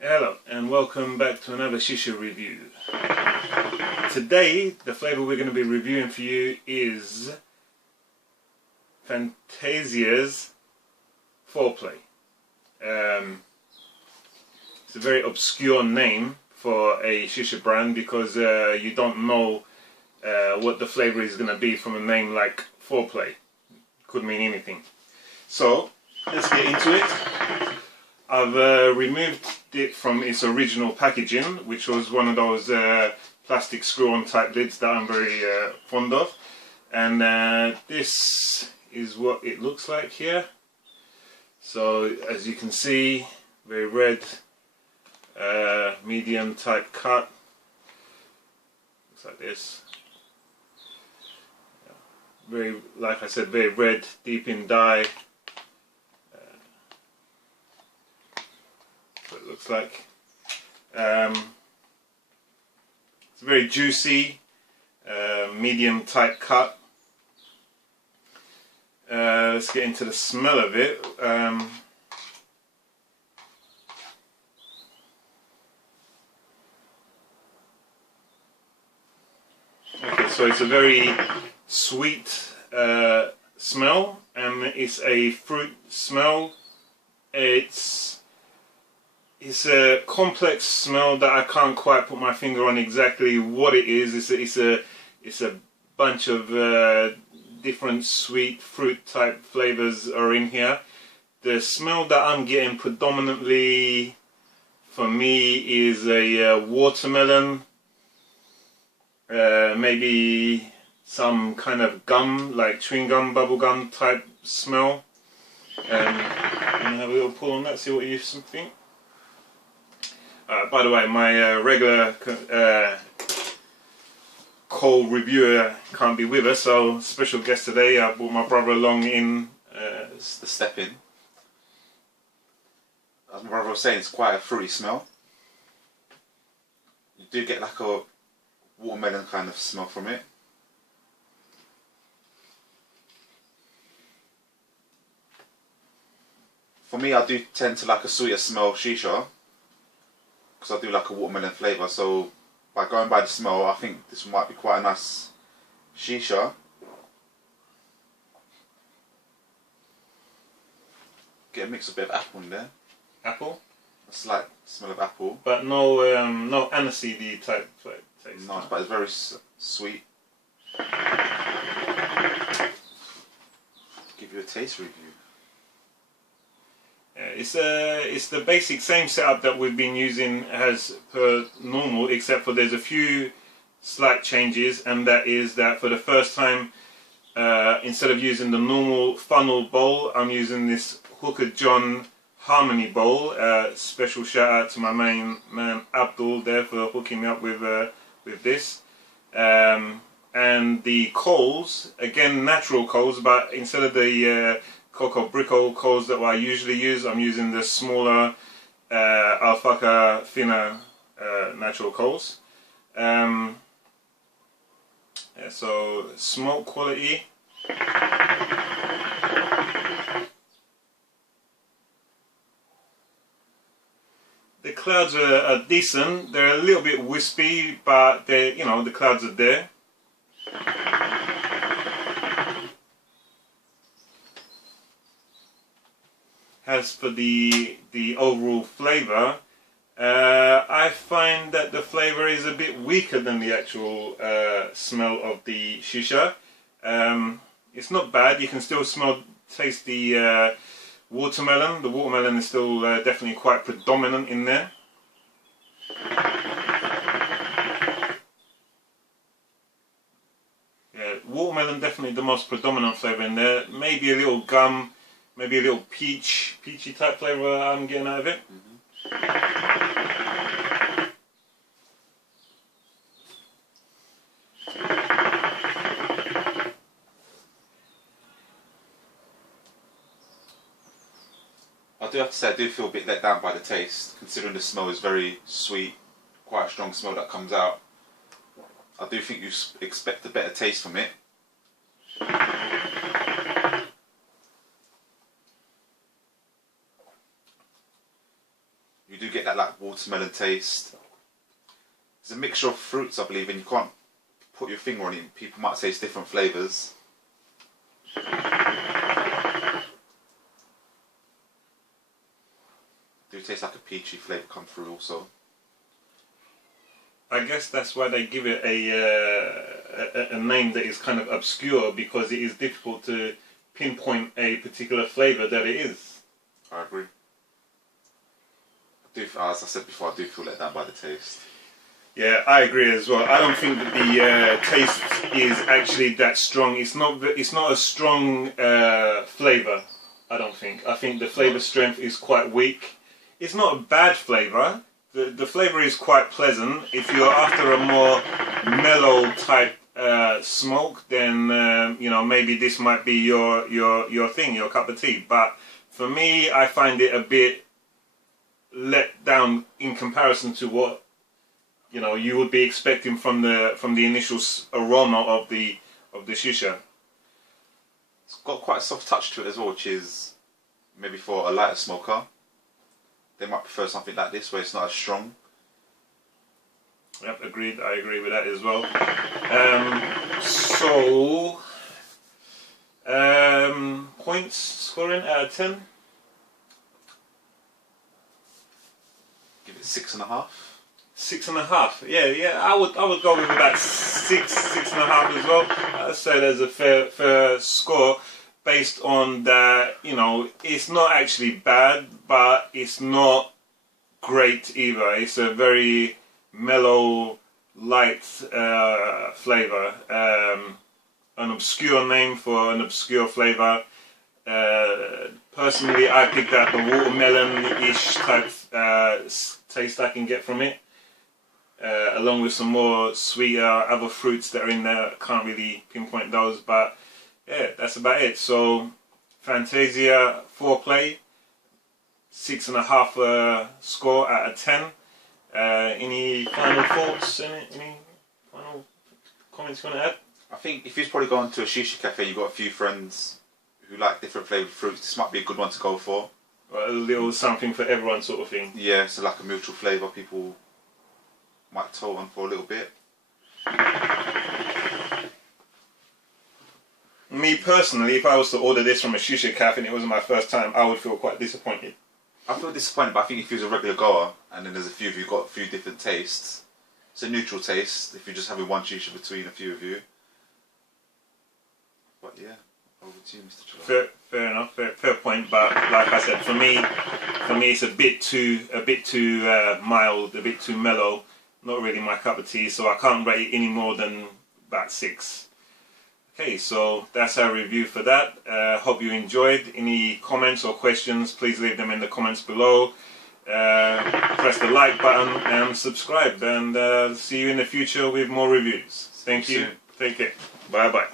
Hello and welcome back to another shisha review. Today the flavour we're going to be reviewing for you is Fantasia's Foreplay. It's a very obscure name for a shisha brand because you don't know what the flavour is going to be from a name like Foreplay. Could mean anything. So let's get into it. I've removed it from its original packaging, which was one of those plastic screw-on type lids that I'm very fond of. And this is what it looks like here. So as you can see, very red, medium type cut. Looks like this. Very, like I said, very red, deep in dye. What it looks like. It's very juicy, medium type cut. Let's get into the smell of it. Okay, so it's a very sweet smell, and it's a fruit smell. It's a complex smell that I can't quite put my finger on exactly what it is. It's a bunch of different sweet fruit type flavors are in here. The smell that I'm getting predominantly for me is a watermelon, maybe some kind of gum, like chewing gum, bubble gum type smell. I'm gonna have a little pull on that, see what you think. By the way, my regular co-reviewer can't be with us, so special guest today. I brought my brother along in the step in. As my brother was saying, it's quite a fruity smell. You do get like a watermelon kind of smell from it. For me, I do tend to like a sweeter smell shisha, because I do like a watermelon flavour. So by going by the smell, I think this might be quite a nice shisha. Get a mix of a bit of apple in there. apple, A slight smell of apple. but no aniseedy type taste. Nice, but it's very sweet. Give you a taste review. It's the basic same setup that we've been using as per normal, except for there's a few slight changes, and that is that for the first time, instead of using the normal funnel bowl, I'm using this Hooker John Harmony bowl. Special shout out to my main man Abdul there for hooking me up with this. And the coals, again natural coals, but instead of the cocoa brico coals that I usually use, I'm using the smaller alpaca thinner natural coals. Yeah, so smoke quality. The clouds are decent. They're a little bit wispy, but they, the clouds are there. As for the overall flavour, I find that the flavour is a bit weaker than the actual smell of the shisha. It's not bad. You can still taste the watermelon. The watermelon is still definitely quite predominant in there. Yeah, watermelon definitely the most predominant flavour in there. Maybe a little gum. Maybe a little peachy type flavour I'm getting out of it. I do have to say, I do feel a bit let down by the taste, considering the smell is very sweet, quite a strong smell that comes out. I do think you expect a better taste from it. You do get that like watermelon taste. It's a mixture of fruits, I believe, and you can't put your finger on it. People might taste different flavours. Do taste like a peachy flavour come through also. I guess that's why they give it a name that is kind of obscure, because it is difficult to pinpoint a particular flavour that it is. I agree. As I said before, I do feel let down by the taste. Yeah, I agree as well. I don't think that the taste is actually that strong. It's not a strong flavour, I don't think. I think the flavour strength is quite weak. It's not a bad flavour. The flavour is quite pleasant. If you're after a more mellow type smoke, then you know, maybe this might be your thing, your cup of tea. But for me, I find it a bit let down in comparison to what, you know, you would be expecting from the initial aroma of the shisha. It's got quite a soft touch to it as well, which is maybe for a lighter smoker. They might prefer something like this where it's not as strong. Yep, agreed. I agree with that as well. So, points scoring out of 10? Give it 6.5. 6.5. Yeah. I would go with about 6.5 as well. I'd say there's a fair score based on that. You know, it's not actually bad, but it's not great either. It's a very mellow, light flavour. An obscure name for an obscure flavour. Personally, I picked out the watermelon-ish type taste I can get from it, along with some more sweeter other fruits that are in there. I can't really pinpoint those, but yeah, that's about it. So, Fantasia foreplay, 6.5 score out of 10. Any final thoughts? Any final comments you want to add? I think if you've probably gone to a shisha cafe, you've got a few friends who like different flavoured fruits, this might be a good one to go for. A little something for everyone sort of thing. Yeah, so like a mutual flavour people might tote on for a little bit. Me personally, if I was to order this from a shisha cafe and it wasn't my first time, I would feel quite disappointed. I feel disappointed, but I think if you're a regular goer and then there's a few of you got a few different tastes, it's a neutral taste if you're just having one shisha between a few of you. But yeah, over to you, Mr. Chalal. Fair enough, fair point. But like I said, for me, it's a bit too mild, a bit too mellow. Not really my cup of tea, so I can't rate it any more than about 6. Okay, so that's our review for that. Hope you enjoyed. Any comments or questions, please leave them in the comments below. Press the like button and subscribe, and see you in the future with more reviews. Thank you. Take care. Bye bye.